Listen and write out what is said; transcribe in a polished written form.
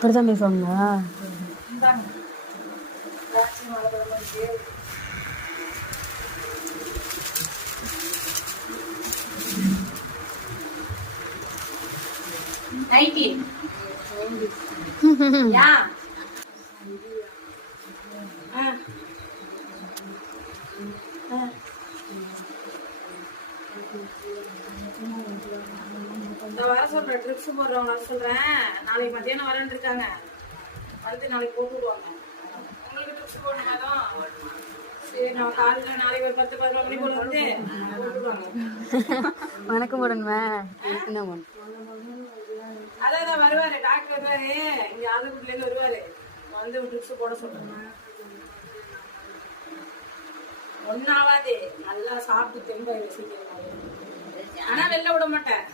இப்படிதான் பேசுவாங்களா? வர சொல்றேன், ட்ரிப்ஸ் போடுறவங்க வர சொல்றேன். நாளைக்கு மத்தியானம் வரேன்னு இருக்காங்க. வந்து நாளைக்கு போட்டு விடுவாங்க. உங்களுக்கு ட்ரிப்ஸ் போடணும். சரி, நான் காலையில நாளைக்கு ஒரு 10-11 மணி போல வந்து போட்டுடுவாங்க. வணக்கம் உடன்மா. அதான் வருவாரு, டாக்டர் வருவாரு, இங்க ஆலங்குடில இருந்து வருவாரு. வந்து ட்ரிப்ஸ் போட சொல்றேன். ஒன்னாவாது நல்லா சாப்பிட்டு தெம்பா யோசிக்கிறேன். ஆனா வெளில விட மாட்டேன்.